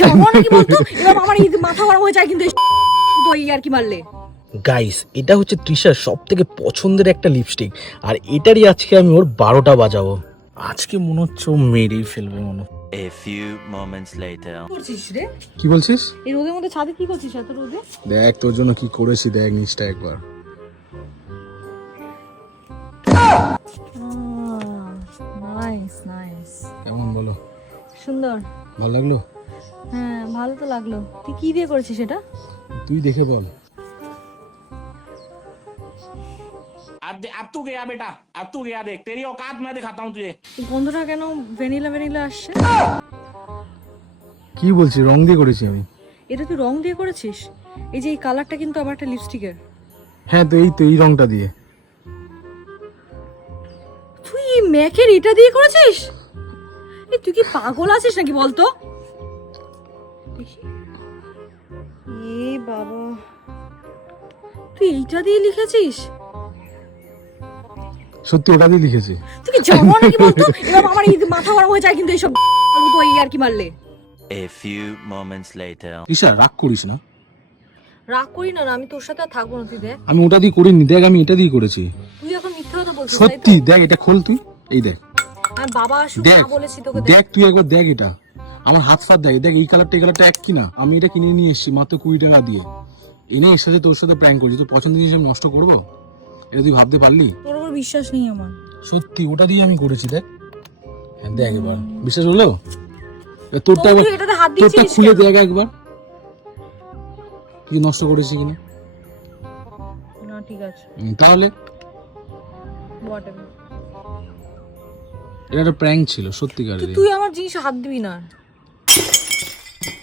জানো নাকি বলতো? এবার আমার এই মাথা গরম হয়ে যায় কিন্তু তো এই আর কি মারলে। গাইস, এটা হচ্ছে তৃষার সব থেকে পছন্দের একটা লিপস্টিক, আর এটারই আজকে আমি ওর 12টা বাজাবো। আজকে মনে হচ্ছে ও মেরেই ফেলবে মনে। A few moments later. করছিস রে কি বলছিস? এই রোদের মধ্যে ছাদে কি করছিস এত রোদে? দেখ তোর জন্য কি করেছি, দেখ নিচটা একবার। নাইস নাইস, কেমন বলো? সুন্দর। ভালো লাগলো? হ্যাঁ ভালো তো লাগলো। তুই কি দিয়ে করেছিস এটা? তুই দেখে বল। अब तू गया बेटा, अब तू गया, देख तेरी औकात मैं दिखाता हूँ तुझे। এই গন্ধটা কেন ভ্যানিলা ভ্যানিলা আসছে? কি বলছিস? রং দিয়ে করেছি আমি। এটা তুই রং দিয়ে করেছিস? এই যে এই কালারটা কিন্তু আমার একটা লিপস্টিকের। হ্যাঁ তো এই রংটা দিয়ে। তুই এই ম্যাকের এটা দিয়ে করেছিস? এই তুই কি পাগল আছিস নাকি বলতো? এ বাবা, তুই এইটা দিয়ে লিখেছিস? সত্যি ওটা দিয়ে লিখেছি। তুই কি জানো নাকি বলতো? এবার আমার এই মাথা গরম হয়ে যায় কিন্তু এইসব তো এই আর কি মারলে। A few moments later. Trisha রাগ করিস না। রাগ করি না, আমি তোর সাথে আর থাকবো না। তুই দেখ, আমি ওটা দিয়ে করিনি, দেখ আমি এটা দিয়ে করেছি। তুই এখন মিথ্যা কথা বলছিস। সত্যি দেখ, এটা খোল তুই, এই দেখ। আমি বাবা আসুক দেখ না বলেছি তোকে। দেখ তুই একবার দেখ, এটা আমার হাত ফাত দেখ, দেখ এই কালারটা এক কিনা। আমি এটা কিনে নিয়ে এসেছি মাত্র 20 টাকা দিয়ে। এনে এর সাথে তোর সাথে প্র্যাঙ্ক করছি, তোর পছন্দের জিনিস আমি নষ্ট করবো? এটা তুই ভাবতে পারলি? তোর উপর বিশ্বাস নেই আমার। সত্যি ওটা দিয়ে আমি করেছি, দেখ। হ্যাঁ দেখ এবার বিশ্বাস হলো? তোরটা একবার, তুই এটাতে হাত তোরটা দিয়েছিস খুলে কেন? দেখ একবার কি নষ্ট করেছি কিনা। না ঠিক আছে, তাহলে হোয়াটএভার। এটা একটা প্র্যাঙ্ক ছিল সত্যিকারের। তুই আমার জিনিস হাত দিবি না।